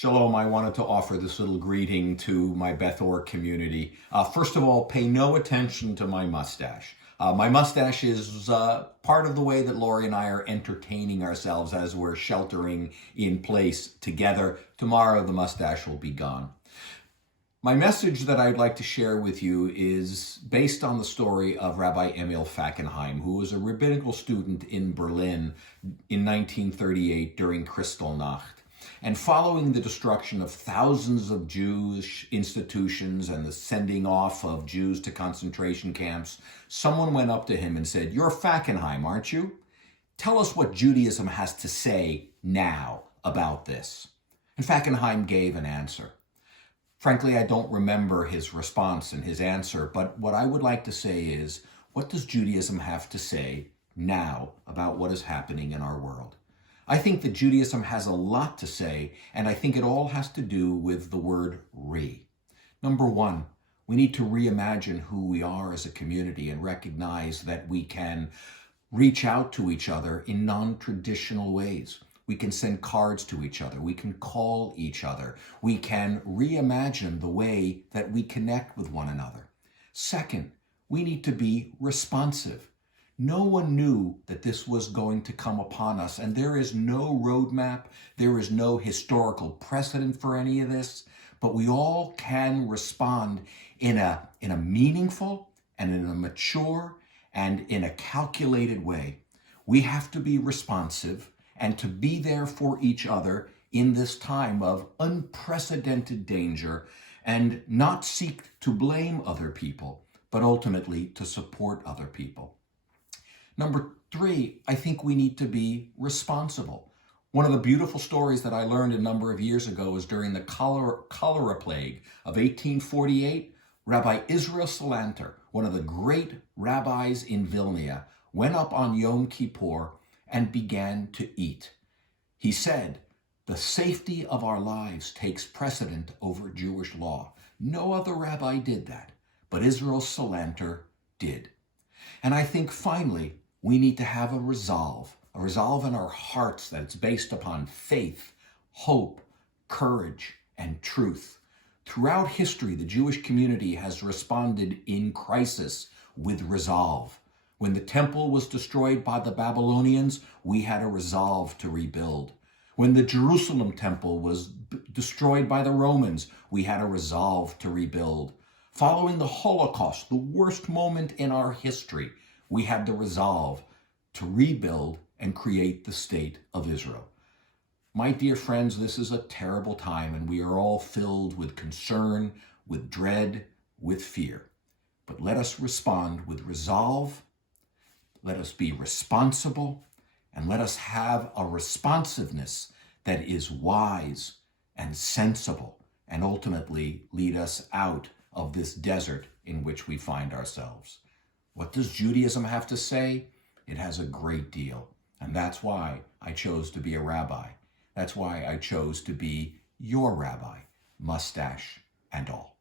Shalom, I wanted to offer this little greeting to my Beth Or community. First of all, pay no attention to my mustache. My mustache is part of the way that Lori and I are entertaining ourselves as we're sheltering in place together. Tomorrow, the mustache will be gone. My message that I'd like to share with you is based on the story of Rabbi Emil Fackenheim, who was a rabbinical student in Berlin in 1938 during Kristallnacht. And following the destruction of thousands of Jewish institutions and the sending off of Jews to concentration camps, someone went up to him and said, "You're Fackenheim, aren't you? Tell us what Judaism has to say now about this." And Fackenheim gave an answer. Frankly, I don't remember his response and his answer, but what I would like to say is, what does Judaism have to say now about what is happening in our world? I think that Judaism has a lot to say, and I think it all has to do with the word re. Number one, we need to reimagine who we are as a community and recognize that we can reach out to each other in non-traditional ways. We can send cards to each other. We can call each other. We can reimagine the way that we connect with one another. Second, we need to be responsive. No one knew that this was going to come upon us, and there is no roadmap, there is no historical precedent for any of this, but we all can respond in a meaningful and in a mature and in a calculated way. We have to be responsive and to be there for each other in this time of unprecedented danger and not seek to blame other people, but ultimately to support other people. Number three, I think we need to be responsible. One of the beautiful stories that I learned a number of years ago was during the cholera plague of 1848, Rabbi Israel Salanter, one of the great rabbis in Vilna, went up on Yom Kippur and began to eat. He said, "The safety of our lives takes precedent over Jewish law." No other rabbi did that, but Israel Salanter did. And I think finally, we need to have a resolve in our hearts that it's based upon faith, hope, courage, and truth. Throughout history, the Jewish community has responded in crisis with resolve. When the temple was destroyed by the Babylonians, we had a resolve to rebuild. When the Jerusalem temple was destroyed by the Romans, we had a resolve to rebuild. Following the Holocaust, the worst moment in our history, we had the resolve to rebuild and create the state of Israel. My dear friends, this is a terrible time, and we are all filled with concern, with dread, with fear. But let us respond with resolve. Let us be responsible, and let us have a responsiveness that is wise and sensible, and ultimately lead us out of this desert in which we find ourselves. What does Judaism have to say? It has a great deal, and that's why I chose to be a rabbi. That's why I chose to be your rabbi, mustache and all.